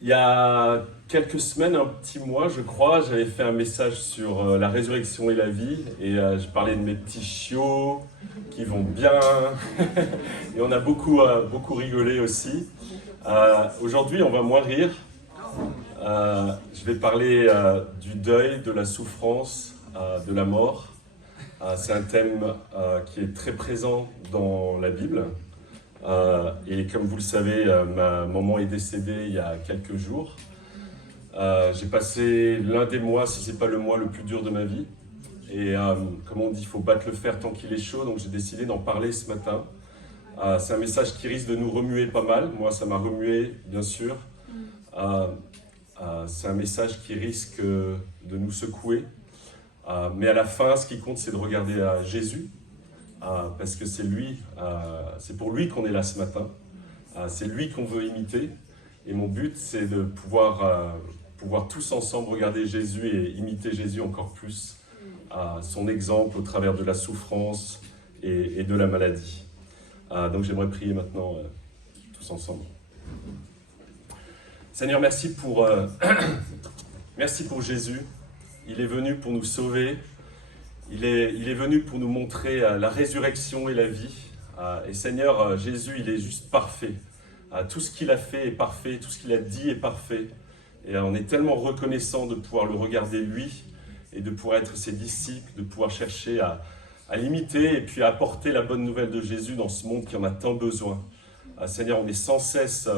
Il y a quelques semaines, un petit mois, je crois, j'avais fait un message sur la résurrection et la vie, et je parlais de mes petits chiots qui vont bien, et on a beaucoup rigolé aussi. Aujourd'hui, on va moins rire. Je vais parler du deuil, de la souffrance, de la mort. C'est un thème qui est très présent dans la Bible. Et comme vous le savez, ma maman est décédée il y a quelques jours. J'ai passé l'un des mois, si ce n'est pas le mois le plus dur de ma vie. Et comme on dit, il faut battre le fer tant qu'il est chaud, donc j'ai décidé d'en parler ce matin. C'est un message qui risque de nous remuer pas mal. Moi, ça m'a remué, bien sûr. C'est un message qui risque de nous secouer. Mais à la fin, ce qui compte, c'est de regarder à Jésus. Parce que c'est pour lui qu'on est là ce matin. C'est lui qu'on veut imiter. Et mon but, c'est de pouvoir tous ensemble regarder Jésus et imiter Jésus encore plus. Son exemple au travers de la souffrance et de la maladie. Donc j'aimerais prier maintenant tous ensemble. Seigneur, merci pour Jésus. Il est venu pour nous sauver. Il est venu pour nous montrer la résurrection et la vie. Et Seigneur, Jésus, il est juste parfait. Tout ce qu'il a fait est parfait, tout ce qu'il a dit est parfait. Et on est tellement reconnaissant de pouvoir le regarder lui et de pouvoir être ses disciples, de pouvoir chercher à l'imiter et puis à apporter la bonne nouvelle de Jésus dans ce monde qui en a tant besoin. Seigneur, on est sans cesse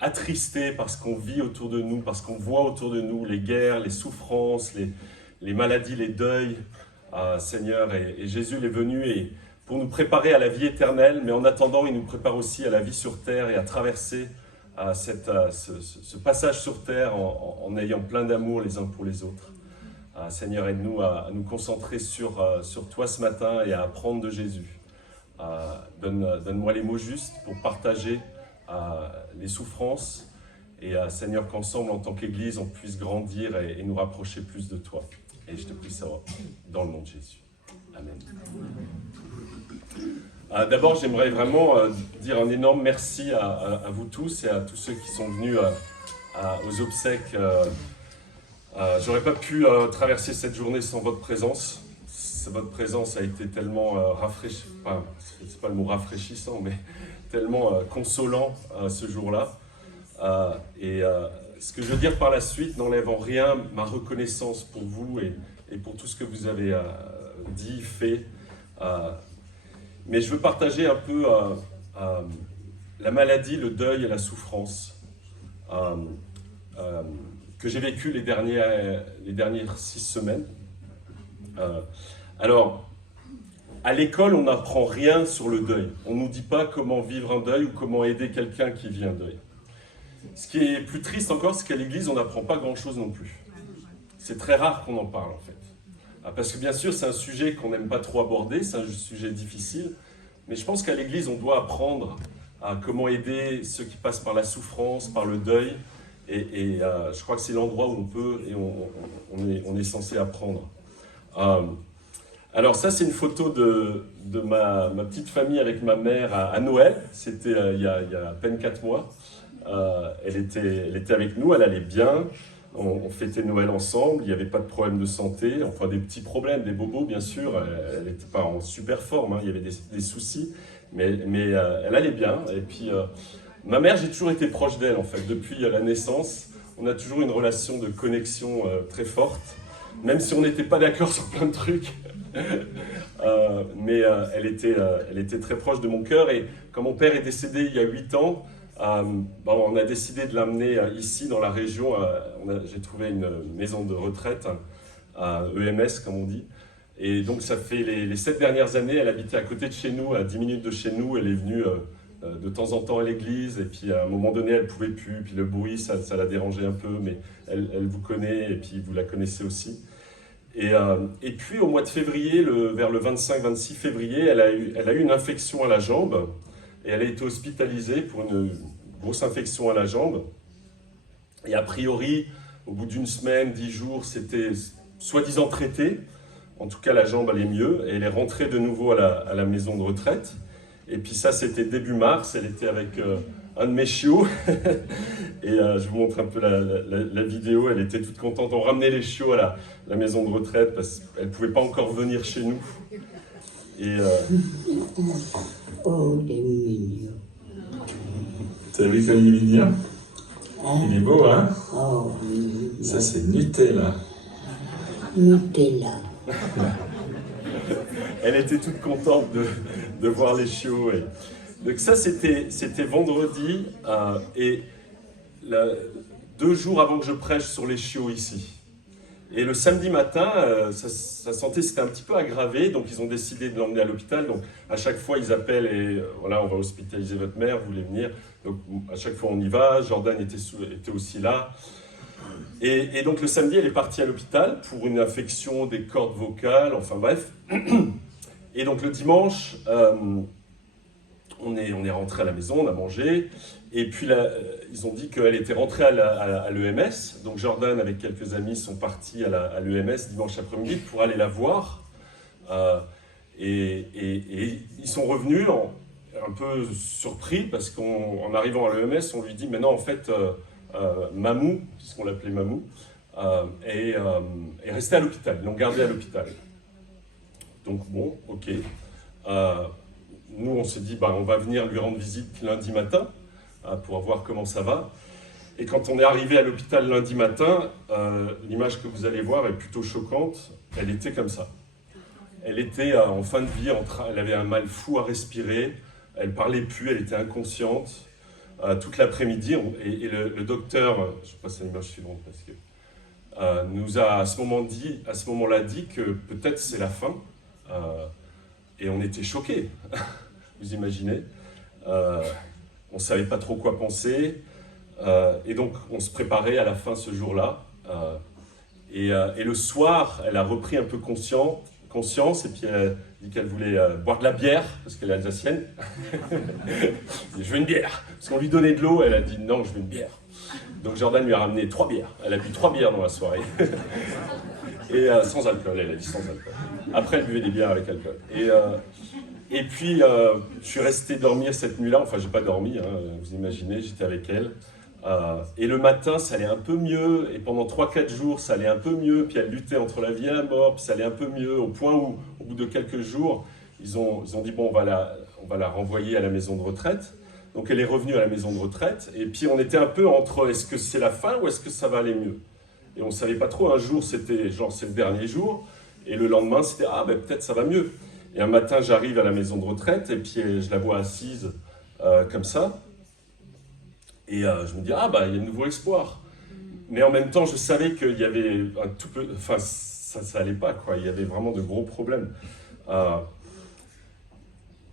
attristés par ce qu'on vit autour de nous, parce qu'on voit autour de nous les guerres, les souffrances, les maladies, les deuils. Seigneur, et Jésus il est venu pour nous préparer à la vie éternelle, mais en attendant, il nous prépare aussi à la vie sur terre et à traverser ce passage sur terre en ayant plein d'amour les uns pour les autres. Seigneur, aide-nous à nous concentrer sur toi ce matin et à apprendre de Jésus. Donne-moi les mots justes pour partager les souffrances et Seigneur, qu'ensemble, en tant qu'Église, on puisse grandir et nous rapprocher plus de toi. Et je te prie ça dans le nom de Jésus. Amen. D'abord, j'aimerais vraiment dire un énorme merci à vous tous et à tous ceux qui sont venus aux obsèques. J'aurais pas pu traverser cette journée sans votre présence. Votre présence a été tellement rafraîchissant, c'est pas le mot rafraîchissant, mais tellement consolant ce jour-là. Ce que je veux dire par la suite n'enlève en rien ma reconnaissance pour vous et pour tout ce que vous avez dit, fait. Mais je veux partager un peu la maladie, le deuil et la souffrance que j'ai vécu les dernières 6 semaines. Alors, à l'école, on n'apprend rien sur le deuil. On ne nous dit pas comment vivre un deuil ou comment aider quelqu'un qui vit un deuil. Ce qui est plus triste encore, c'est qu'à l'église, on n'apprend pas grand-chose non plus. C'est très rare qu'on en parle, en fait. Parce que bien sûr, c'est un sujet qu'on n'aime pas trop aborder, c'est un sujet difficile, mais je pense qu'à l'église, on doit apprendre à comment aider ceux qui passent par la souffrance, par le deuil, et je crois que c'est l'endroit où on peut et on est censé apprendre. Alors ça, c'est une photo de ma petite famille avec ma mère à Noël, c'était il y a à peine 4 mois. Elle était avec nous, elle allait bien, on fêtait Noël ensemble, il n'y avait pas de problème de santé, enfin des petits problèmes, des bobos bien sûr, elle n'était pas en super forme, il y avait des soucis, mais elle allait bien. Et puis ma mère, j'ai toujours été proche d'elle en fait, depuis la naissance, on a toujours une relation de connexion très forte, même si on n'était pas d'accord sur plein de trucs. Mais elle était très proche de mon cœur, et quand mon père est décédé il y a 8 ans, on a décidé de l'amener ici dans la région. J'ai trouvé une maison de retraite, EMS comme on dit. Et donc ça fait les 7 dernières années, elle habitait à côté de chez nous, à 10 minutes de chez nous. Elle est venue de temps en temps à l'église, et puis à un moment donné elle ne pouvait plus, puis le bruit ça la dérangeait un peu, mais elle vous connaît et puis vous la connaissez aussi. Et puis au mois de février, vers le 25-26 février, elle a eu une infection à la jambe. Et elle a été hospitalisée pour une grosse infection à la jambe. Et a priori, au bout d'1 semaine, 10 jours, c'était soi-disant traité. En tout cas, la jambe allait mieux. Et elle est rentrée de nouveau à la maison de retraite. Et puis ça, c'était début mars. Elle était avec un de mes chiots. Et je vous montre un peu la vidéo. Elle était toute contente. On ramenait les chiots à la maison de retraite parce qu'elle ne pouvait pas encore venir chez nous. Et, Oh, il est mignon. T'as vu comme il est mignon? Hein? Il est beau, hein? Oh, mignon. Ça, c'est Nutella. Nutella. elle était toute contente de voir les chiots. Et... Donc ça, c'était vendredi. Et 2 jours avant que je prêche sur les chiots ici. Et le samedi matin, ça sentait c'était un petit peu aggravé, donc ils ont décidé de l'emmener à l'hôpital. Donc à chaque fois, ils appellent et voilà, on va hospitaliser votre mère, vous voulez venir. Donc à chaque fois, on y va. Jordan était aussi là. Et donc le samedi, elle est partie à l'hôpital pour une infection des cordes vocales, enfin bref. Et donc le dimanche, on est rentré à la maison, on a mangé. Et puis là, ils ont dit qu'elle était rentrée à l'EMS. Donc Jordan, avec quelques amis, sont partis à l'EMS dimanche après-midi pour aller la voir. Et ils sont revenus un peu surpris parce qu'en arrivant à l'EMS, on lui dit maintenant en fait Mamou, c'est ce qu'on l'appelait Mamou, est resté à l'hôpital. Ils l'ont gardé à l'hôpital. Donc bon, ok. Nous, on s'est dit, on va venir lui rendre visite lundi matin pour voir comment ça va. Et quand on est arrivé à l'hôpital lundi matin, l'image que vous allez voir est plutôt choquante. Elle était comme ça. Elle était en fin de vie, elle avait un mal fou à respirer, elle parlait plus, elle était inconsciente toute l'après-midi. Et le docteur, je passe à l'image suivante parce que nous a à ce moment-là dit que peut-être c'est la fin. Et on était choqués, vous imaginez. On ne savait pas trop quoi penser. Et donc, on se préparait à la fin ce jour-là. Et le soir, elle a repris un peu conscience et puis elle a dit qu'elle voulait boire de la bière, parce qu'elle est alsacienne. Je veux une bière. Parce qu'on lui donnait de l'eau, elle a dit non, je veux une bière. Donc Jordan lui a ramené 3 bières. Elle a bu 3 bières dans la soirée. Et sans alcool, elle a dit sans alcool. Après, elle buvait des bières avec alcool. Et puis, je suis resté dormir cette nuit-là. Enfin, j'ai pas dormi, hein, vous imaginez, j'étais avec elle. Et le matin, ça allait un peu mieux. Et pendant 3-4 jours, ça allait un peu mieux. Puis elle luttait entre la vie et la mort. Puis ça allait un peu mieux. Au point où, au bout de quelques jours, ils ont dit, bon, on va la renvoyer à la maison de retraite. Donc elle est revenue à la maison de retraite. Et puis on était un peu entre, est-ce que c'est la fin ou est-ce que ça va aller mieux? Et on ne savait pas trop. Un jour, c'était genre, c'est le dernier jour. Et le lendemain, c'était, peut-être ça va mieux. Et un matin, j'arrive à la maison de retraite et puis je la vois assise comme ça. Et je me dis, il y a un nouveau espoir. Mais en même temps, je savais qu'il y avait un tout peu... Enfin, ça allait pas, quoi. Il y avait vraiment de gros problèmes.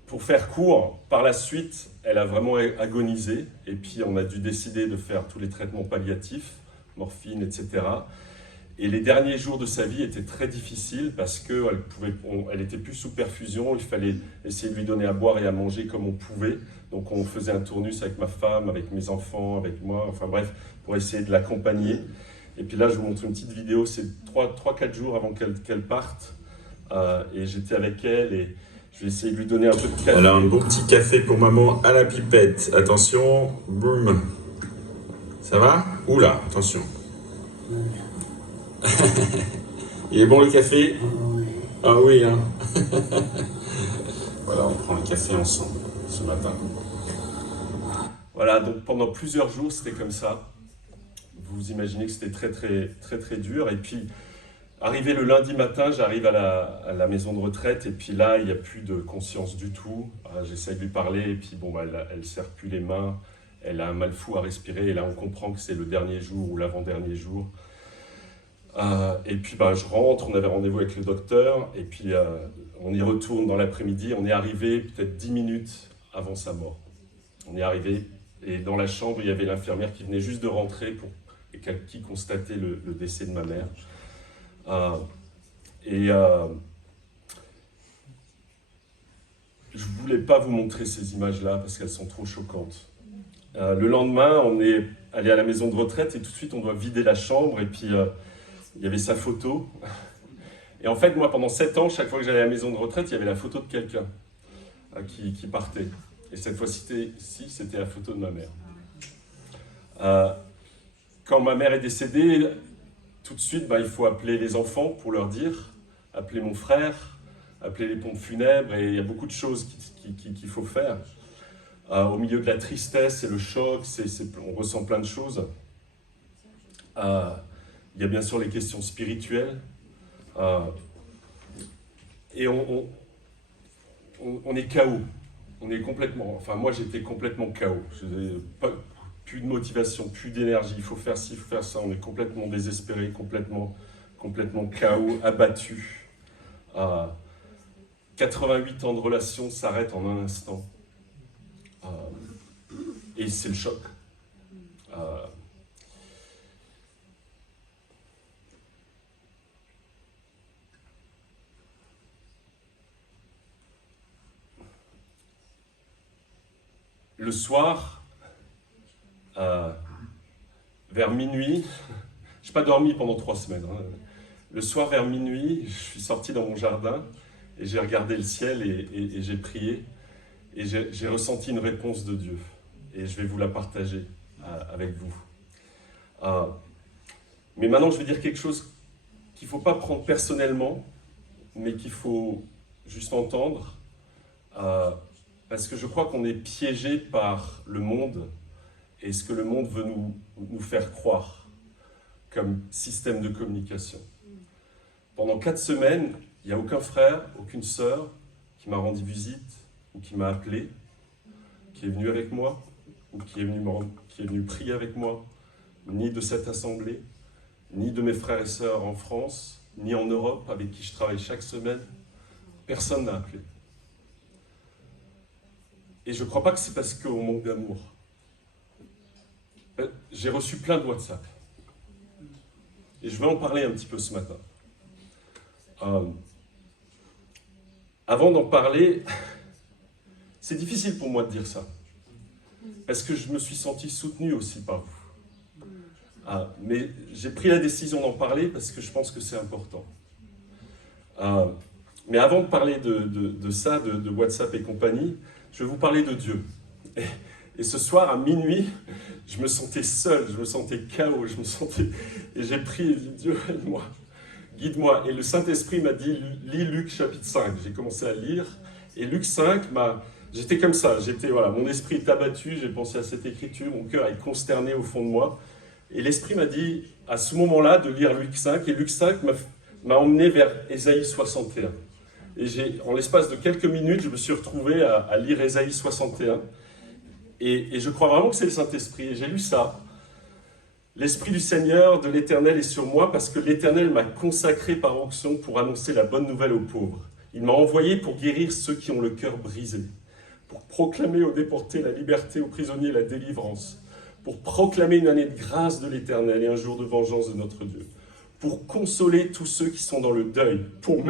Pour faire court, par la suite, elle a vraiment agonisé. Et puis, on a dû décider de faire tous les traitements palliatifs, morphine, etc. Et les derniers jours de sa vie étaient très difficiles parce qu'elle était plus sous perfusion. Il fallait essayer de lui donner à boire et à manger comme on pouvait. Donc on faisait un tournus avec ma femme, avec mes enfants, avec moi, enfin bref, pour essayer de l'accompagner. Et puis là, je vous montre une petite vidéo, c'est 3-4 jours avant qu'elle parte. Et j'étais avec elle et je vais essayer de lui donner un peu de café. Voilà, un bon petit café pour maman à la pipette. Attention, boum. Ça va? Oula, attention. Il est bon le café? Oui. Ah oui, hein. Voilà, on prend le café ensemble ce matin. Voilà, donc pendant plusieurs jours, c'était comme ça. Vous imaginez que c'était très dur. Et puis, arrivé le lundi matin, j'arrive à la maison de retraite. Et puis là, il n'y a plus de conscience du tout. J'essaie de lui parler. Et puis, elle ne serre plus les mains. Elle a un mal fou à respirer. Et là, on comprend que c'est le dernier jour ou l'avant-dernier jour. Et puis je rentre, on avait rendez-vous avec le docteur, et puis on y retourne dans l'après-midi. On est arrivé peut-être 10 minutes avant sa mort. On est arrivé, et dans la chambre, il y avait l'infirmière qui venait juste de rentrer et qui constatait le décès de ma mère. Je ne voulais pas vous montrer ces images-là parce qu'elles sont trop choquantes. Le lendemain, on est allé à la maison de retraite et tout de suite, on doit vider la chambre, et puis il y avait sa photo. Et en fait, moi, pendant 7 ans, chaque fois que j'allais à la maison de retraite, il y avait la photo de quelqu'un qui partait. Et cette fois-ci, c'était la photo de ma mère. Quand ma mère est décédée, tout de suite, il faut appeler les enfants pour leur dire, appeler mon frère, appeler les pompes funèbres, et il y a beaucoup de choses qu'il faut faire. Au milieu de la tristesse et le choc, on ressent plein de choses. Il y a bien sûr les questions spirituelles. Et on est KO. On est complètement... Enfin, moi, j'étais complètement KO. Plus de motivation, plus d'énergie. Il faut faire ci, il faut faire ça. On est complètement désespéré, complètement KO, abattu. 88 ans de relation s'arrêtent en un instant. Et c'est le choc. Le soir, vers minuit, je n'ai pas dormi pendant 3 semaines. Le soir, vers minuit, je suis sorti dans mon jardin et j'ai regardé le ciel et j'ai prié. Et j'ai ressenti une réponse de Dieu. Et je vais vous la partager avec vous. Mais maintenant, je vais dire quelque chose qu'il ne faut pas prendre personnellement, mais qu'il faut juste entendre. Parce que je crois qu'on est piégé par le monde et ce que le monde veut nous faire croire comme système de communication. Pendant 4 semaines, il n'y a aucun frère, aucune sœur qui m'a rendu visite ou qui m'a appelé, qui est venu avec moi ou qui est venu prier avec moi, ni de cette assemblée, ni de mes frères et sœurs en France, ni en Europe avec qui je travaille chaque semaine. Personne n'a appelé. Et je ne crois pas que c'est parce qu'on manque d'amour. J'ai reçu plein de WhatsApp. Et je vais en parler un petit peu ce matin. Avant d'en parler, c'est difficile pour moi de dire ça. Parce que je me suis senti soutenu aussi par vous. Mais j'ai pris la décision d'en parler parce que je pense que c'est important. Mais avant de parler de ça, de WhatsApp et compagnie, je vais vous parler de Dieu. Et ce soir, à minuit, je me sentais seul, je me sentais KO, et j'ai prié, j'ai dit, Dieu, aide-moi, guide-moi. Et le Saint-Esprit m'a dit, lis Luc chapitre 5. J'ai commencé à lire, et Luc 5, j'étais comme ça, mon esprit est abattu, j'ai pensé à cette écriture, mon cœur est consterné au fond de moi. Et l'Esprit m'a dit, à ce moment-là, de lire Luc 5, et Luc 5 m'a emmené vers Ésaïe 61. Et en l'espace de quelques minutes, je me suis retrouvé à lire Ésaïe 61. Et je crois vraiment que c'est le Saint-Esprit. Et j'ai lu ça. L'Esprit du Seigneur, de l'Éternel est sur moi parce que l'Éternel m'a consacré par onction pour annoncer la bonne nouvelle aux pauvres. Il m'a envoyé pour guérir ceux qui ont le cœur brisé, pour proclamer aux déportés la liberté, aux prisonniers la délivrance, pour proclamer une année de grâce de l'Éternel et un jour de vengeance de notre Dieu, pour consoler tous ceux qui sont dans le deuil, pour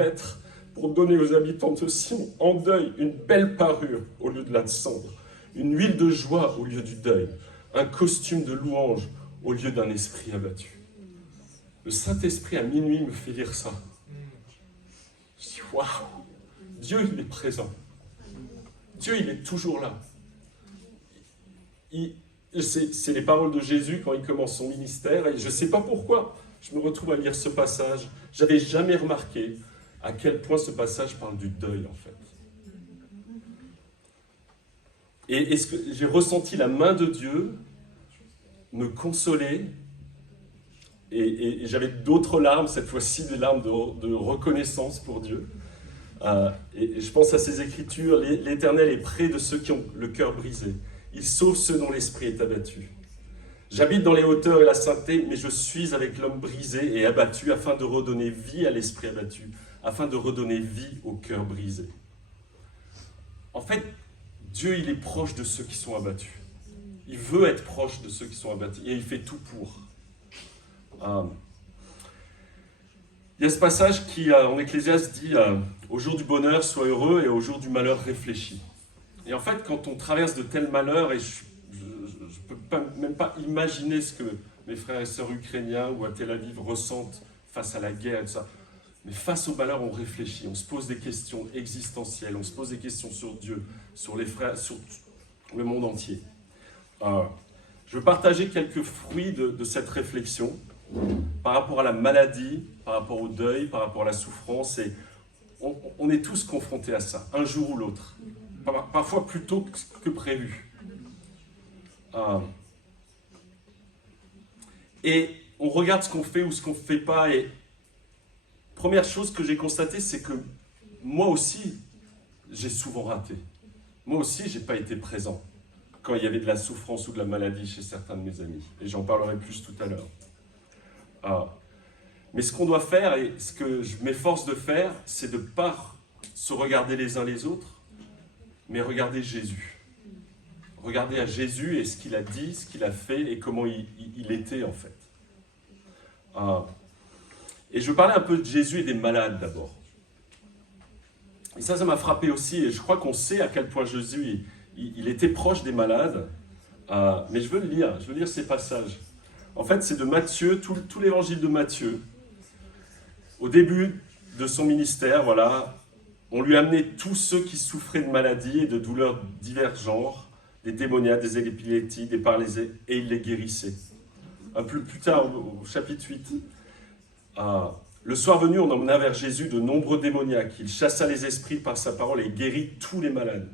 donner aux habitants de Sion en deuil une belle parure au lieu de la cendre, une huile de joie au lieu du deuil, un costume de louange au lieu d'un esprit abattu. Le Saint-Esprit à minuit me fait lire ça. Je dis waouh, Dieu il est présent. Dieu il est toujours là. C'est les paroles de Jésus quand il commence son ministère et je ne sais pas pourquoi je me retrouve à lire ce passage. Je n'avais jamais remarqué à quel point ce passage parle du deuil, en fait. Et est-ce que j'ai ressenti la main de Dieu me consoler et j'avais d'autres larmes, cette fois-ci des larmes de reconnaissance pour Dieu. Et je pense à ces écritures, l'Éternel est près de ceux qui ont le cœur brisé. Il sauve ceux dont l'esprit est abattu. J'habite dans les hauteurs et la sainteté, mais je suis avec l'homme brisé et abattu afin de redonner vie à l'esprit abattu, afin de redonner vie au cœur brisé. En fait, Dieu, il est proche de ceux qui sont abattus. Il veut être proche de ceux qui sont abattus et il fait tout pour. Il y a ce passage qui, en Ecclésiaste, dit « Au jour du bonheur, sois heureux, et au jour du malheur, réfléchis. » Et en fait, quand on traverse de tels malheurs, et je ne peux même pas imaginer ce que mes frères et sœurs ukrainiens ou à Tel Aviv ressentent face à la guerre et tout ça. Mais face au malheur, on réfléchit, on se pose des questions existentielles, on se pose des questions sur Dieu, sur les frères, sur le monde entier. Je veux partager quelques fruits de cette réflexion par rapport à la maladie, par rapport au deuil, par rapport à la souffrance. Et on est tous confrontés à ça, un jour ou l'autre. Parfois plus tôt que prévu. Et on regarde ce qu'on fait ou ce qu'on ne fait pas. Et première chose que j'ai constatée, c'est que moi aussi, j'ai souvent raté. Moi aussi, je n'ai pas été présent quand il y avait de la souffrance ou de la maladie chez certains de mes amis. Et j'en parlerai plus tout à l'heure. Mais ce qu'on doit faire, et ce que je m'efforce de faire, c'est de ne pas se regarder les uns les autres, mais regarder Jésus. Regarder à Jésus et ce qu'il a dit, ce qu'il a fait et comment il était en fait. Et je veux parler un peu de Jésus et des malades d'abord. Et ça m'a frappé aussi, et je crois qu'on sait à quel point Jésus, il était proche des malades. Mais je veux lire ces passages. En fait, c'est de Matthieu, tout l'évangile de Matthieu. Au début de son ministère, voilà, on lui amenait tous ceux qui souffraient de maladies et de douleurs divers genres, des démoniaques, des épileptiques, des paralysés, et il les guérissait. Un peu plus tard, au chapitre 8, le soir venu, on emmena vers Jésus de nombreux démoniaques. Il chassa les esprits par sa parole et guérit tous les malades.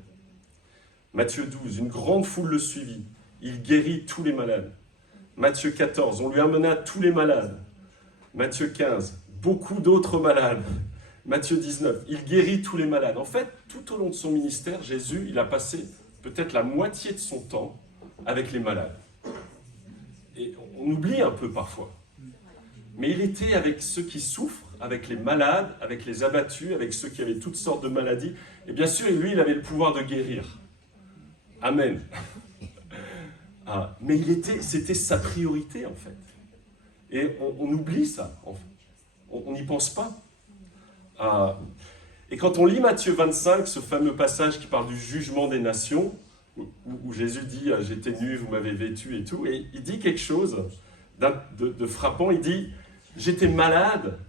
Matthieu 12, une grande foule le suivit. Il guérit tous les malades. Matthieu 14, on lui amena tous les malades. Matthieu 15, beaucoup d'autres malades. Matthieu 19, il guérit tous les malades. En fait, tout au long de son ministère, Jésus, il a passé peut-être la moitié de son temps avec les malades. Et on oublie un peu parfois. Mais il était avec ceux qui souffrent, avec les malades, avec les abattus, avec ceux qui avaient toutes sortes de maladies. Et bien sûr, lui, il avait le pouvoir de guérir. Amen. Mais c'était sa priorité, en fait. Et on oublie ça, en fait. On n'y pense pas. Et quand on lit Matthieu 25, ce fameux passage qui parle du jugement des nations, où Jésus dit « J'étais nu, vous m'avez vêtu » et tout, et il dit quelque chose de frappant, il dit « J'étais malade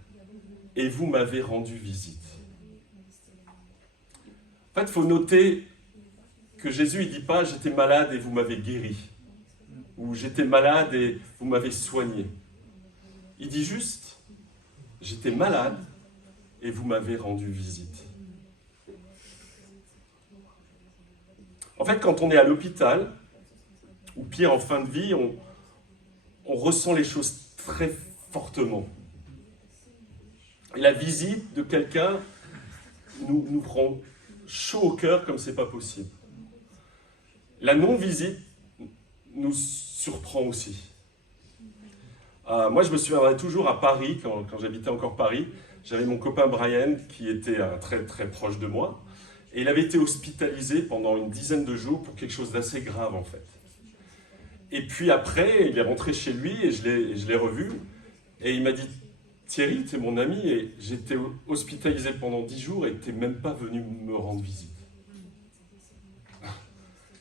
et vous m'avez rendu visite ». En fait, il faut noter que Jésus ne dit pas « J'étais malade et vous m'avez guéri » ou « J'étais malade et vous m'avez soigné ». Il dit juste « J'étais malade et vous m'avez rendu visite ». En fait, quand on est à l'hôpital, ou pire en fin de vie, on ressent les choses très fortement. Et la visite de quelqu'un nous rend chaud au cœur comme c'est pas possible. La non-visite nous surprend aussi. Moi, je me souviendrai toujours à Paris, quand j'habitais encore Paris, j'avais mon copain Brian qui était très très proche de moi. Et il avait été hospitalisé pendant une dizaine de jours pour quelque chose d'assez grave, en fait. Et puis après, il est rentré chez lui et je l'ai revu. Et il m'a dit « Thierry, t'es mon ami et j'étais hospitalisé pendant 10 jours et t'es même pas venu me rendre visite. »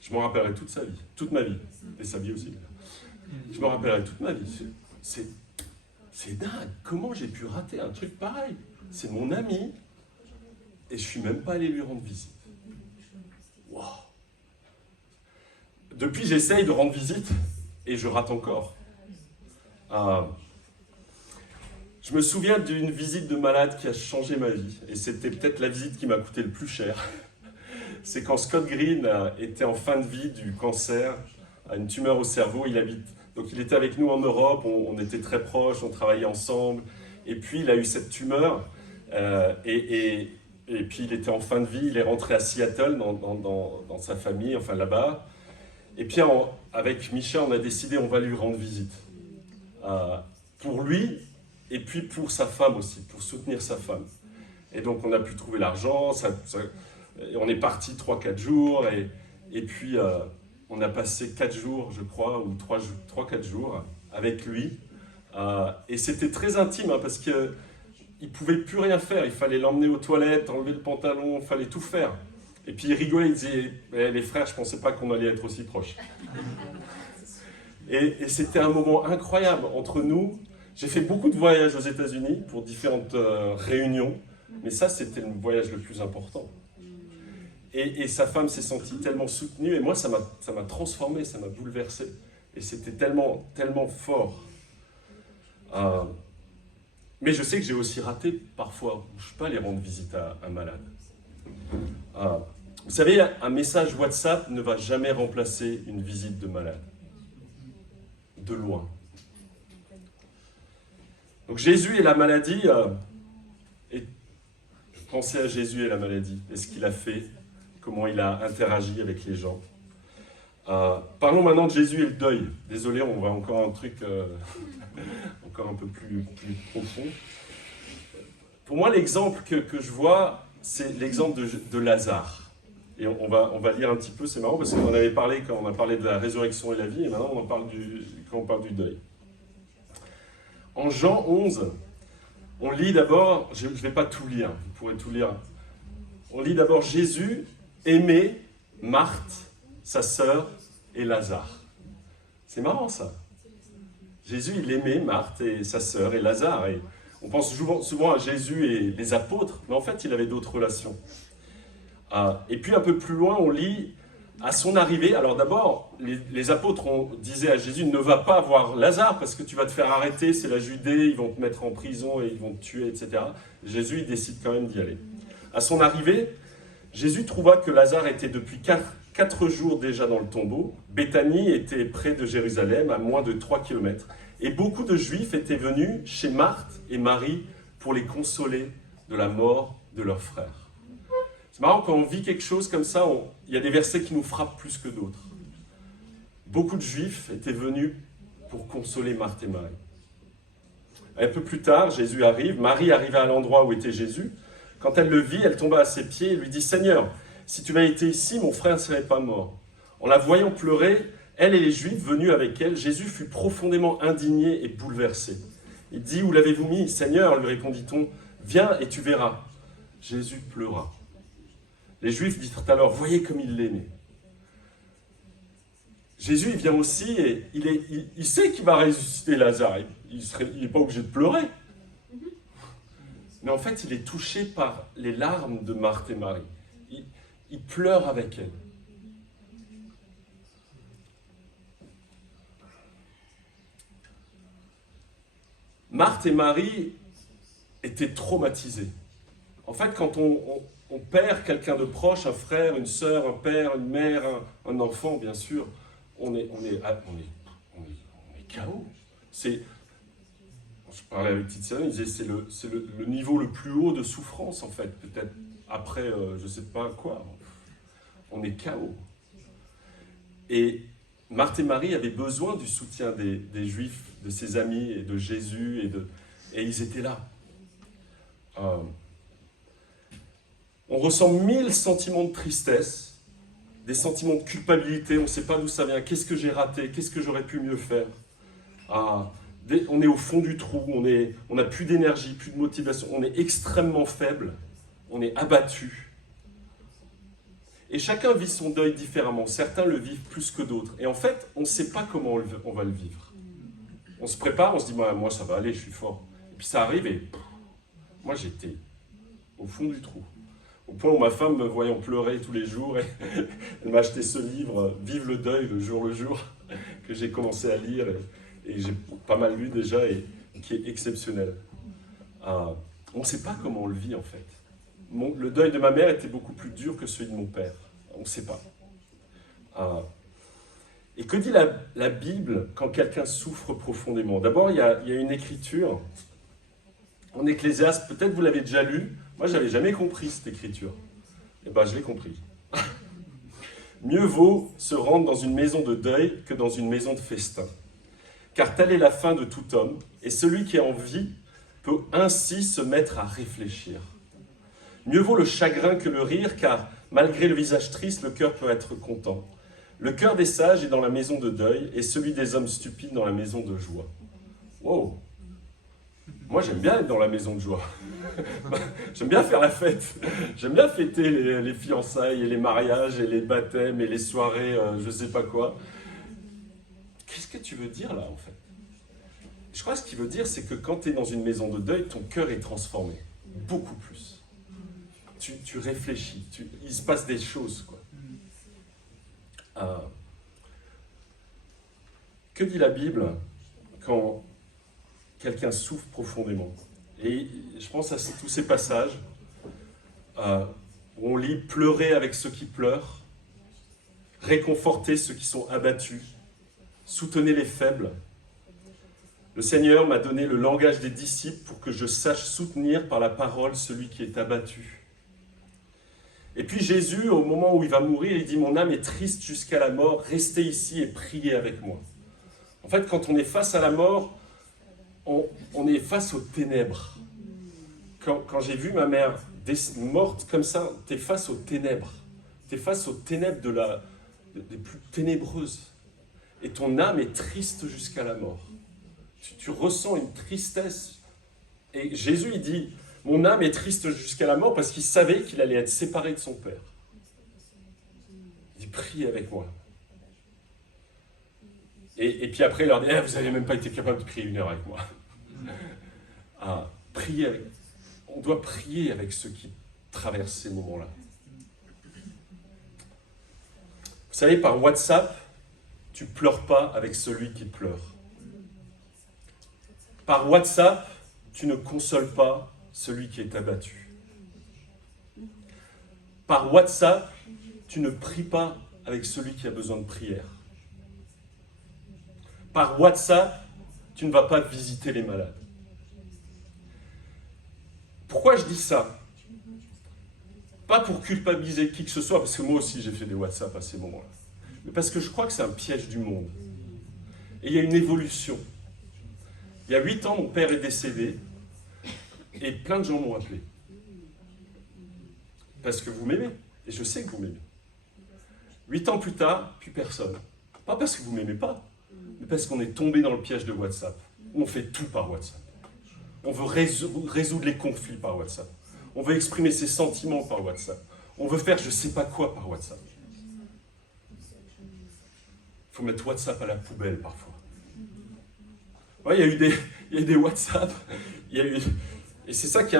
Je m'en rappellerai toute ma vie. Et sa vie aussi. Je m'en rappellerai toute ma vie. C'est dingue. Comment j'ai pu rater un truc pareil? C'est mon ami. Et je ne suis même pas allé lui rendre visite. Wow. Depuis, j'essaye de rendre visite et je rate encore. Je me souviens d'une visite de malade qui a changé ma vie. Et c'était peut-être la visite qui m'a coûté le plus cher. C'est quand Scott Green était en fin de vie du cancer, a une tumeur au cerveau. Donc il était avec nous en Europe, on était très proches, on travaillait ensemble. Et puis il a eu cette tumeur. Et puis il était en fin de vie, il est rentré à Seattle dans sa famille, enfin là-bas. Et puis avec Micha, on a décidé on va lui rendre visite. Pour lui, et puis pour sa femme aussi, pour soutenir sa femme. Et donc on a pu trouver l'argent, on est parti 3-4 jours, et puis on a passé 4 jours, je crois, ou 3-4 jours avec lui. Et c'était très intime, hein, parce que il ne pouvait plus rien faire, il fallait l'emmener aux toilettes, enlever le pantalon, il fallait tout faire. Et puis il rigolait, il disait les frères, je ne pensais pas qu'on allait être aussi proches. Et c'était un moment incroyable entre nous. J'ai fait beaucoup de voyages aux États-Unis pour différentes réunions, mais ça, c'était le voyage le plus important. Et sa femme s'est sentie tellement soutenue, et moi, ça m'a transformé, ça m'a bouleversé. Et c'était tellement, tellement fort. Mais je sais que j'ai aussi raté parfois, je ne peux pas aller rendre visite à un malade. Vous savez, un message WhatsApp ne va jamais remplacer une visite de malade. De loin. Donc Jésus et la maladie, pensez à Jésus et la maladie, et ce qu'il a fait, comment il a interagi avec les gens. Parlons maintenant de Jésus et le deuil. Désolé, on voit encore un truc encore un peu plus profond. Pour moi, l'exemple que je vois, c'est l'exemple de Lazare. Et on va lire un petit peu, c'est marrant parce qu'on en avait parlé quand on a parlé de la résurrection et la vie, et maintenant on en parle quand on parle du deuil. En Jean 11, on lit d'abord, je ne vais pas tout lire, vous pourrez tout lire. On lit d'abord Jésus aimait Marthe, sa sœur, et Lazare. C'est marrant ça. Jésus, il aimait Marthe et sa sœur et Lazare. Et on pense souvent à Jésus et les apôtres, mais en fait, il avait d'autres relations. Et puis un peu plus loin, on lit à son arrivée. Alors d'abord, les apôtres disaient à Jésus, ne va pas voir Lazare parce que tu vas te faire arrêter, c'est la Judée, ils vont te mettre en prison et ils vont te tuer, etc. Jésus, il décide quand même d'y aller. À son arrivée, Jésus trouva que Lazare était depuis 4 jours déjà dans le tombeau. Béthanie était près de Jérusalem, à moins de 3 kilomètres. Et beaucoup de Juifs étaient venus chez Marthe et Marie pour les consoler de la mort de leur frère. C'est marrant, quand on vit quelque chose comme ça, il y a des versets qui nous frappent plus que d'autres. Beaucoup de Juifs étaient venus pour consoler Marthe et Marie. Un peu plus tard, Jésus arrive. Marie arriva à l'endroit où était Jésus. Quand elle le vit, elle tomba à ses pieds et lui dit « Seigneur, si tu avais été ici, mon frère ne serait pas mort. » En la voyant pleurer, elle et les Juifs venus avec elle, Jésus fut profondément indigné et bouleversé. Il dit « Où l'avez-vous mis, Seigneur ?» lui répondit-on. « Viens et tu verras. » Jésus pleura. Les Juifs dirent alors « Voyez comme il l'aimait. » Jésus, il vient aussi et il sait qu'il va ressusciter Lazare. Il n'est pas obligé de pleurer. Mais en fait, il est touché par les larmes de Marthe et Marie. Il pleure avec elles. Marthe et Marie étaient traumatisées. En fait, quand on perd quelqu'un de proche, un frère, une sœur, un père, une mère, un enfant, bien sûr, on est KO. Je parlais avec Tiziana, il disait c'est le niveau le plus haut de souffrance, en fait, peut-être après, je ne sais pas quoi. On est KO. Et Marthe et Marie avaient besoin du soutien des Juifs, de ses amis et de Jésus, et ils étaient là. On ressent 1000 sentiments de tristesse, des sentiments de culpabilité, on ne sait pas d'où ça vient, qu'est-ce que j'ai raté, qu'est-ce que j'aurais pu mieux faire. On est au fond du trou, on n'a plus d'énergie, plus de motivation, on est extrêmement faible, on est abattu. Et chacun vit son deuil différemment, certains le vivent plus que d'autres. Et en fait, on ne sait pas comment on va le vivre. On se prépare, on se dit, moi ça va aller, je suis fort. Et puis ça arrive et moi j'étais au fond du trou. Au point où ma femme, me voyant pleurer tous les jours, elle m'a acheté ce livre, « Vive le deuil, le jour, que j'ai commencé à lire, et j'ai pas mal lu déjà, et qui est exceptionnel. On ne sait pas comment on le vit, en fait. Le deuil de ma mère était beaucoup plus dur que celui de mon père. On ne sait pas. Et que dit la Bible quand quelqu'un souffre profondément? D'abord, il y a une écriture, en Ecclésiaste, peut-être vous l'avez déjà lu. Moi, je n'avais jamais compris cette écriture. Eh bien, je l'ai compris. Mieux vaut se rendre dans une maison de deuil que dans une maison de festin. Car telle est la fin de tout homme, et celui qui est en vie peut ainsi se mettre à réfléchir. Mieux vaut le chagrin que le rire, car malgré le visage triste, le cœur peut être content. Le cœur des sages est dans la maison de deuil, et celui des hommes stupides dans la maison de joie. Wow! Moi, j'aime bien être dans la maison de joie. J'aime bien faire la fête. J'aime bien fêter les fiançailles et les mariages et les baptêmes et les soirées, je sais pas quoi. Qu'est-ce que tu veux dire là, en fait? Je crois que ce qu'il veut dire, c'est que quand tu es dans une maison de deuil, ton cœur est transformé. Beaucoup plus. tu réfléchis, il se passe des choses, quoi. Que dit la Bible quand quelqu'un souffre profondément? Et je pense à tous ces passages où on lit « Pleurer avec ceux qui pleurent, réconforter ceux qui sont abattus, soutenez les faibles. Le Seigneur m'a donné le langage des disciples pour que je sache soutenir par la parole celui qui est abattu. » Et puis Jésus, au moment où il va mourir, il dit « Mon âme est triste jusqu'à la mort, restez ici et priez avec moi. » En fait, quand on est face à la mort, on est face aux ténèbres. Quand j'ai vu ma mère morte comme ça, tu es face aux ténèbres. Tu es face aux ténèbres des plus ténébreuses. Et ton âme est triste jusqu'à la mort. Tu ressens une tristesse. Et Jésus, il dit, mon âme est triste jusqu'à la mort parce qu'il savait qu'il allait être séparé de son Père. Il dit, priez avec moi. Et puis après, il leur dit, vous n'avez même pas été capable de prier 1 heure avec moi. On doit prier avec ceux qui traversent ces moments-là. Vous savez, par WhatsApp, tu ne pleures pas avec celui qui pleure. Par WhatsApp, tu ne consoles pas celui qui est abattu. Par WhatsApp, tu ne pries pas avec celui qui a besoin de prière. Par WhatsApp, tu ne vas pas visiter les malades. Pourquoi je dis ça? Pas pour culpabiliser qui que ce soit, parce que moi aussi j'ai fait des WhatsApp à ces moments-là, mais parce que je crois que c'est un piège du monde. Et il y a une évolution. Il y a 8 ans, mon père est décédé, et plein de gens m'ont appelé. Parce que vous m'aimez, et je sais que vous m'aimez. 8 ans plus tard, plus personne. Pas parce que vous ne m'aimez pas, mais parce qu'on est tombé dans le piège de WhatsApp. On fait tout par WhatsApp. On veut résoudre les conflits par WhatsApp. On veut exprimer ses sentiments par WhatsApp. On veut faire je ne sais pas quoi par WhatsApp. Il faut mettre WhatsApp à la poubelle parfois. Ouais, il y a eu des WhatsApp, et c'est ça qui est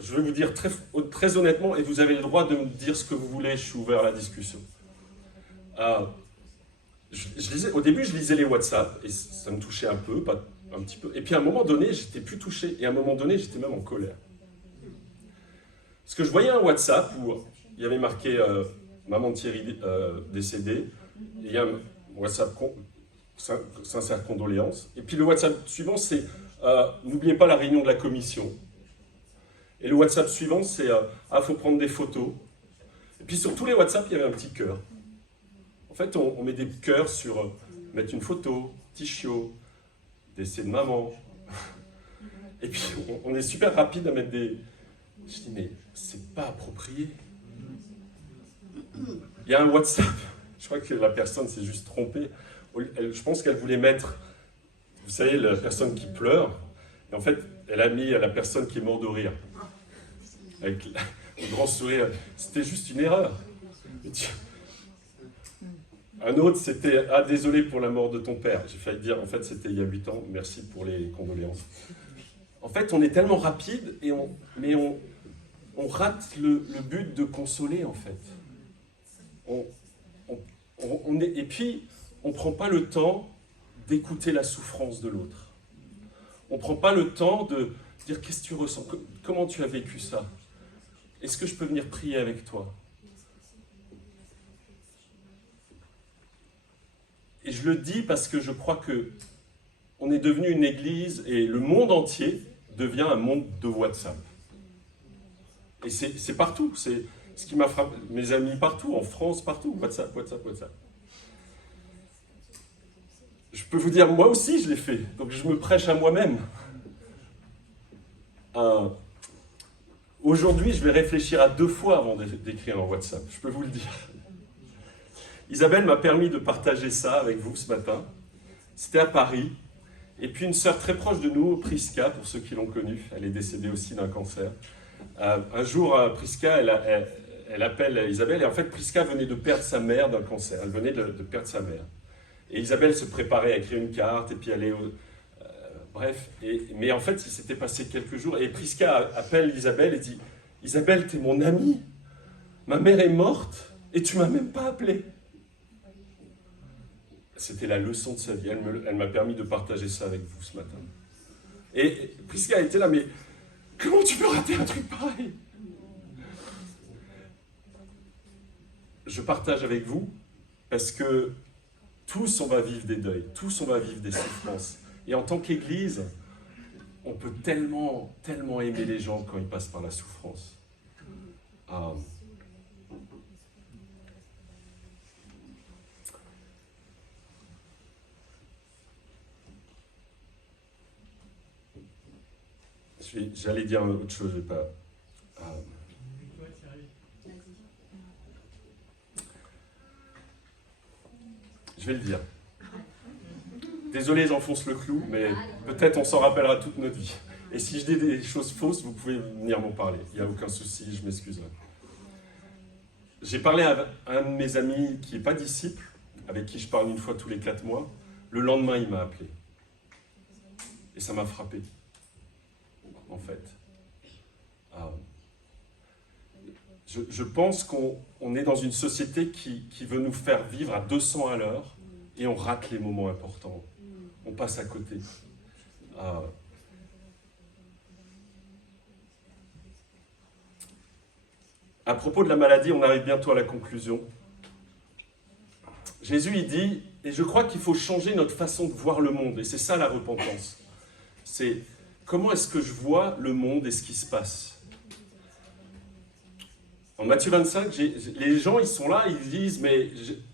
je vais vous dire très honnêtement, et vous avez le droit de me dire ce que vous voulez, je suis ouvert à la discussion. Au début, je lisais les WhatsApp, et ça me touchait un petit peu, et puis à un moment donné, j'étais plus touché, et à un moment donné, j'étais même en colère. Parce que je voyais un WhatsApp où il y avait marqué maman de Thierry décédée, et il y a un WhatsApp sincère condoléances. Et puis le WhatsApp suivant, c'est n'oubliez pas la réunion de la commission. Et le WhatsApp suivant, c'est faut prendre des photos. Et puis sur tous les WhatsApp, il y avait un petit cœur. En fait, on met des cœurs sur mettre une photo, petit chiot, décès de maman. Et puis on est super rapide à mettre des. Je dis mais c'est pas approprié. Il y a un WhatsApp. Je crois que la personne s'est juste trompée. Je pense qu'elle voulait mettre, vous savez, la personne qui pleure, et en fait, elle a mis la personne qui est morte de rire. Avec le grand sourire. C'était juste une erreur. Un autre, c'était « Ah, désolé pour la mort de ton père ». J'ai failli dire, en fait, c'était il y a 8 ans, merci pour les condoléances. En fait, on est tellement rapide, mais on rate le but de consoler, en fait. Et puis, on ne prend pas le temps d'écouter la souffrance de l'autre. On ne prend pas le temps de dire qu'est-ce que tu ressens, comment tu as vécu ça. Est-ce que je peux venir prier avec toi? Et je le dis parce que je crois que on est devenu une église et le monde entier devient un monde de WhatsApp. Et c'est partout, c'est ce qui m'a frappé, mes amis partout, en France, partout, WhatsApp, WhatsApp, WhatsApp. Je peux vous dire, moi aussi je l'ai fait, donc je me prêche à moi-même. Aujourd'hui, je vais réfléchir à 2 fois avant d'écrire un WhatsApp, je peux vous le dire. Isabelle m'a permis de partager ça avec vous ce matin. C'était à Paris. Et puis une sœur très proche de nous, Priska, pour ceux qui l'ont connue, elle est décédée aussi d'un cancer. Un jour, Priska, elle appelle Isabelle, et en fait, Priska venait de perdre sa mère d'un cancer. Elle venait de perdre sa mère. Et Isabelle se préparait à écrire une carte, et puis aller bref. Mais en fait, il s'était passé quelques jours, et Priska appelle Isabelle et dit Isabelle, t'es mon amie. Ma mère est morte et tu m'as même pas appelé. C'était la leçon de sa vie. Elle m'a permis de partager ça avec vous ce matin. Et Prisca était là, mais comment tu peux rater un truc pareil? Je partage avec vous parce que tous on va vivre des deuils, tous on va vivre des souffrances. Et en tant qu'Église, on peut tellement, tellement aimer les gens quand ils passent par la souffrance. J'allais dire autre chose, je vais pas. Je vais le dire. Désolé, j'enfonce le clou, mais peut-être on s'en rappellera toute notre vie. Et si je dis des choses fausses, vous pouvez venir m'en parler. Il n'y a aucun souci, je m'excuserai. J'ai parlé à un de mes amis qui n'est pas disciple, avec qui je parle une fois tous les 4 mois. Le lendemain, il m'a appelé. Et ça m'a frappé, en fait. Je pense qu'on est dans une société qui veut nous faire vivre à 200 à l'heure et on rate les moments importants. On passe à côté. À propos de la maladie, on arrive bientôt à la conclusion. Jésus, il dit, et je crois qu'il faut changer notre façon de voir le monde, et c'est ça la repentance. C'est comment est-ce que je vois le monde et ce qui se passe. En Matthieu 25, les gens, ils sont là, ils disent, mais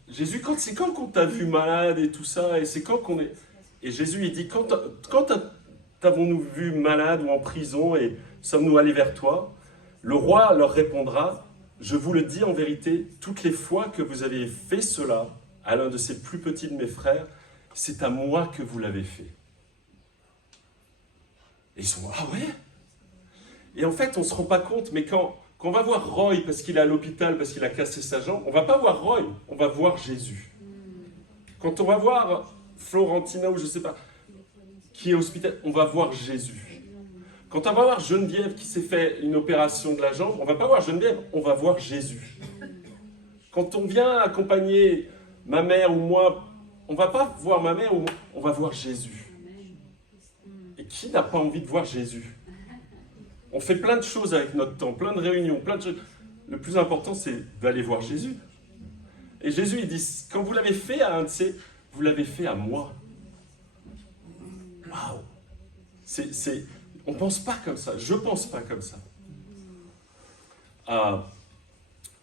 Jésus, c'est quand qu'on t'a vu malade et tout ça, et c'est quand qu'on est... Et Jésus, il dit, quand t'avons-nous vu malade ou en prison, et sommes-nous allés vers toi? Le roi leur répondra, je vous le dis en vérité, toutes les fois que vous avez fait cela à l'un de ces plus petits de mes frères, c'est à moi que vous l'avez fait. Et ils sont, ah ouais? Et en fait, on ne se rend pas compte, mais quand on va voir Roy parce qu'il est à l'hôpital, parce qu'il a cassé sa jambe, on ne va pas voir Roy, on va voir Jésus. Quand on va voir Florentina ou je ne sais pas, qui est hospitalisé, on va voir Jésus. Quand on va voir Geneviève qui s'est fait une opération de la jambe, on ne va pas voir Geneviève, on va voir Jésus. Quand on vient accompagner ma mère ou moi, on ne va pas voir ma mère ou moi, on va voir Jésus. Et qui n'a pas envie de voir Jésus? On fait plein de choses avec notre temps, plein de réunions, plein de choses. Le plus important, c'est d'aller voir Jésus. Et Jésus, il dit, quand vous l'avez fait à un de ces, vous l'avez fait à moi. Waouh! On ne pense pas comme ça, je ne pense pas comme ça.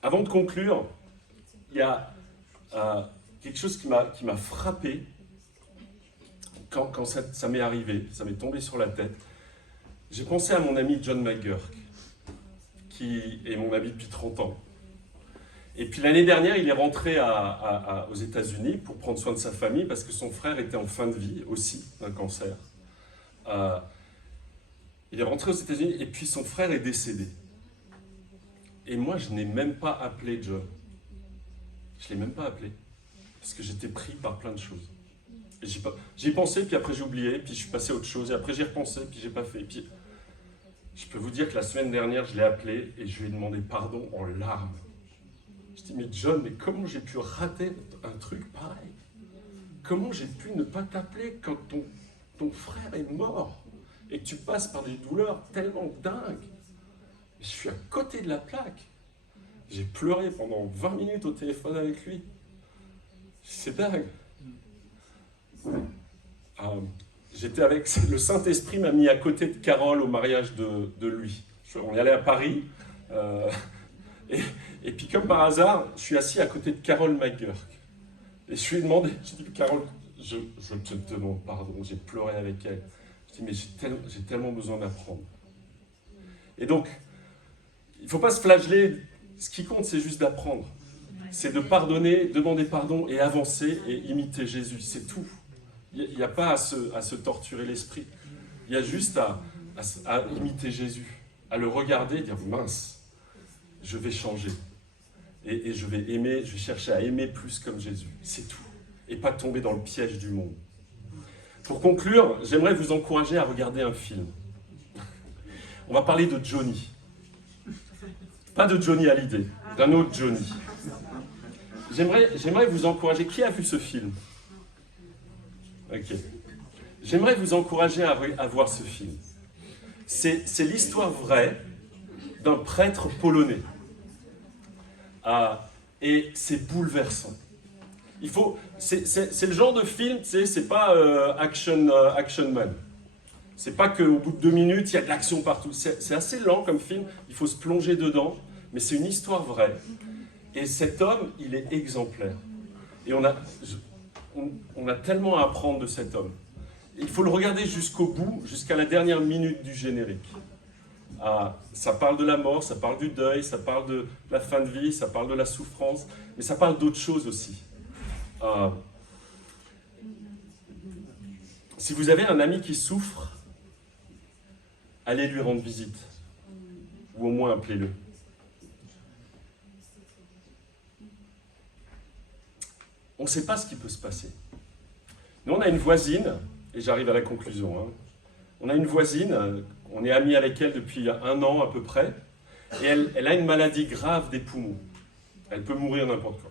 Avant de conclure, il y a quelque chose qui m'a frappé quand ça m'est arrivé, ça m'est tombé sur la tête. J'ai pensé à mon ami John McGurk, qui est mon ami depuis 30 ans. Et puis l'année dernière, il est rentré aux États-Unis pour prendre soin de sa famille parce que son frère était en fin de vie aussi d'un cancer. Il est rentré aux États-Unis et puis son frère est décédé. Et moi, je n'ai même pas appelé John. Je ne l'ai même pas appelé parce que j'étais pris par plein de choses. J'y ai pensé, puis après j'ai oublié, puis je suis passé à autre chose, et après j'y ai repensé, puis j'ai pas fait. Puis je peux vous dire que la semaine dernière, je l'ai appelé et je lui ai demandé pardon en larmes. Je dis, mais John, mais comment j'ai pu rater un truc pareil? Comment j'ai pu ne pas t'appeler quand ton frère est mort et que tu passes par des douleurs tellement dingues? Je suis à côté de la plaque. J'ai pleuré pendant 20 minutes au téléphone avec lui. C'est dingue. J'étais avec... Le Saint-Esprit m'a mis à côté de Carole au mariage de lui. On y allait à Paris. Et puis comme par hasard, je suis assis à côté de Carole McGurk. Et je lui ai demandé, j'ai dit, Carole, je te demande pardon, j'ai pleuré avec elle. Je dis, mais j'ai tellement besoin d'apprendre. Et donc, il ne faut pas se flageller. Ce qui compte, c'est juste d'apprendre. C'est de pardonner, demander pardon et avancer et imiter Jésus. C'est tout. Il n'y a pas à se torturer l'esprit. Il y a juste à imiter Jésus, à le regarder et dire, mince, je vais changer. Et je vais aimer, je vais chercher à aimer plus comme Jésus. C'est tout. Et pas tomber dans le piège du monde. Pour conclure, j'aimerais vous encourager à regarder un film. On va parler de Johnny. Pas de Johnny Hallyday, d'un autre Johnny. J'aimerais vous encourager. Qui a vu ce film? Ok. J'aimerais vous encourager à voir ce film. C'est l'histoire vraie d'un prêtre polonais. Et c'est bouleversant. C'est le genre de film, tu sais, c'est pas Action Man. C'est pas qu'au bout de 2 minutes, il y a de l'action partout. C'est assez lent comme film, il faut se plonger dedans, mais c'est une histoire vraie. Et cet homme, il est exemplaire. Et on a tellement à apprendre de cet homme. Il faut le regarder jusqu'au bout, jusqu'à la dernière minute du générique. Ça parle de la mort, ça parle du deuil, ça parle de la fin de vie, ça parle de la souffrance, mais ça parle d'autres choses aussi. Si vous avez un ami qui souffre, allez lui rendre visite, ou au moins appelez-le. On ne sait pas ce qui peut se passer. Nous, on a une voisine, et j'arrive à la conclusion, hein. On a une voisine, on est amis avec elle depuis 1 an à peu près, et elle a une maladie grave des poumons. Elle peut mourir n'importe quand.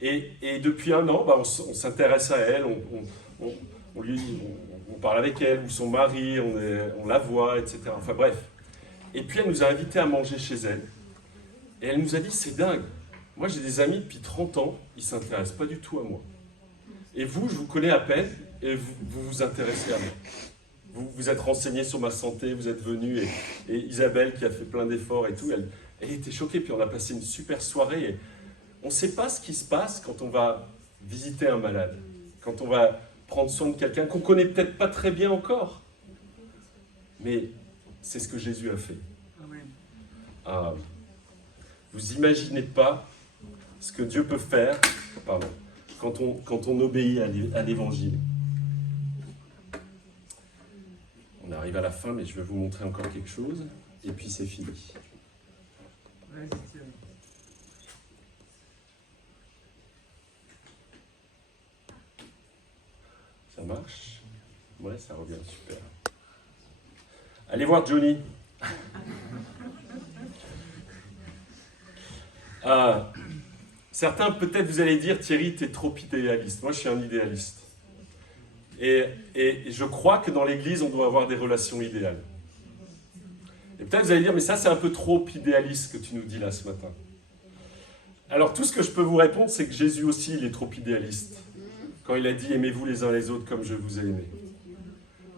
Et depuis 1 an, on s'intéresse à elle, on parle avec elle, ou son mari, on la voit, etc. Enfin bref. Et puis elle nous a invités à manger chez elle. Et elle nous a dit, c'est dingue. Moi j'ai des amis depuis 30 ans, ils ne s'intéressent pas du tout à moi. Et vous, je vous connais à peine, et vous vous intéressez à moi. Vous êtes renseigné sur ma santé, vous êtes venu, et Isabelle qui a fait plein d'efforts et tout, elle était choquée, puis on a passé une super soirée. Et on ne sait pas ce qui se passe quand on va visiter un malade, quand on va prendre soin de quelqu'un qu'on ne connaît peut-être pas très bien encore. Mais c'est ce que Jésus a fait. Vous n'imaginez pas ce que Dieu peut faire quand on obéit à l'Évangile. On arrive à la fin, mais je vais vous montrer encore quelque chose, et puis c'est fini. Ça marche? Ouais, ça revient super. Allez voir Johnny. Certains, peut-être, vous allez dire, Thierry, tu es trop idéaliste. Moi, je suis un idéaliste. Et je crois que dans l'Église, on doit avoir des relations idéales. Et peut-être vous allez dire, mais ça, c'est un peu trop idéaliste ce que tu nous dis là ce matin. Alors, tout ce que je peux vous répondre, c'est que Jésus aussi, il est trop idéaliste. Quand il a dit, aimez-vous les uns les autres comme je vous ai aimé.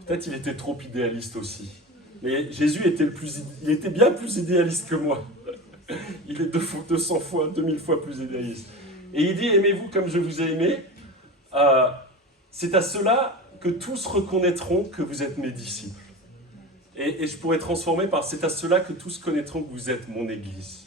Peut-être il était trop idéaliste aussi. Mais Jésus il était bien plus idéaliste que moi. Il est 200 fois, 2000 fois plus idéaliste. Et il dit, aimez-vous comme je vous ai aimé. C'est à cela que tous reconnaîtront que vous êtes mes disciples. Et je pourrais transformer par, c'est à cela que tous connaîtront que vous êtes mon Église.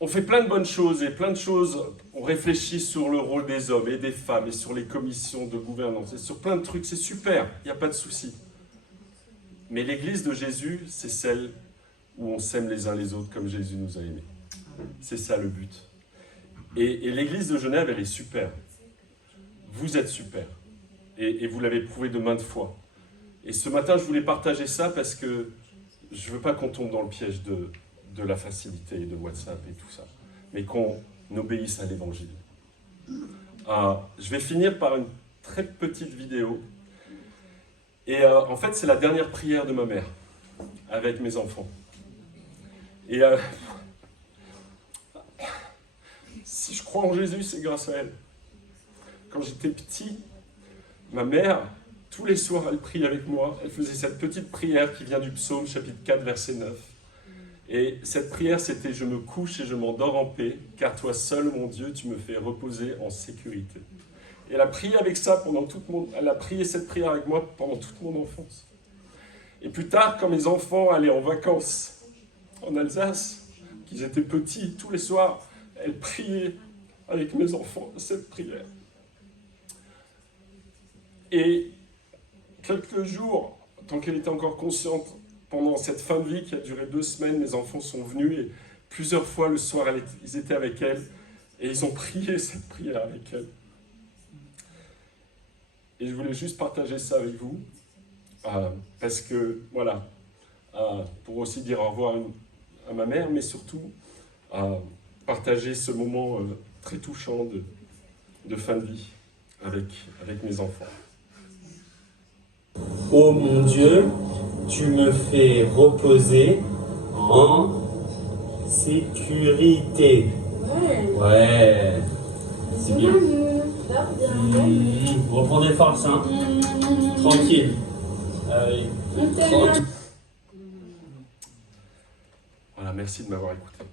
On fait plein de bonnes choses, et plein de choses, on réfléchit sur le rôle des hommes et des femmes, et sur les commissions de gouvernance, et sur plein de trucs, c'est super, il n'y a pas de souci. Mais l'Église de Jésus, c'est celle où on s'aime les uns les autres comme Jésus nous a aimés. C'est ça le but. Et l'Église de Genève, elle est super. Vous êtes super. Et vous l'avez prouvé de maintes fois. Et ce matin, je voulais partager ça parce que je ne veux pas qu'on tombe dans le piège de la facilité, de WhatsApp et tout ça, mais qu'on obéisse à l'Évangile. Je vais finir par une très petite vidéo. Et en fait, c'est la dernière prière de ma mère avec mes enfants. Et si je crois en Jésus, c'est grâce à elle. Quand j'étais petit, ma mère, tous les soirs, elle priait avec moi. Elle faisait cette petite prière qui vient du psaume, chapitre 4, verset 9. Et cette prière, c'était « Je me couche et je m'endors en paix, car toi seul, mon Dieu, tu me fais reposer en sécurité. » Et elle a prié avec ça elle a prié cette prière avec moi pendant toute mon enfance. Et plus tard, quand mes enfants allaient en vacances en Alsace, qu'ils étaient petits, tous les soirs, elle priait avec mes enfants cette prière. Et quelques jours, tant qu'elle était encore consciente, pendant cette fin de vie qui a duré 2 semaines, mes enfants sont venus et plusieurs fois le soir, ils étaient avec elle et ils ont prié cette prière avec elle. Et je voulais juste partager ça avec vous, parce que, voilà, pour aussi dire au revoir à ma mère, mais surtout partager ce moment très touchant de fin de vie avec mes enfants. Ô mon Dieu, tu me fais reposer en sécurité. Ouais, c'est bien. Reprenez force, hein. Tranquille. Tranquille. Voilà, merci de m'avoir écouté.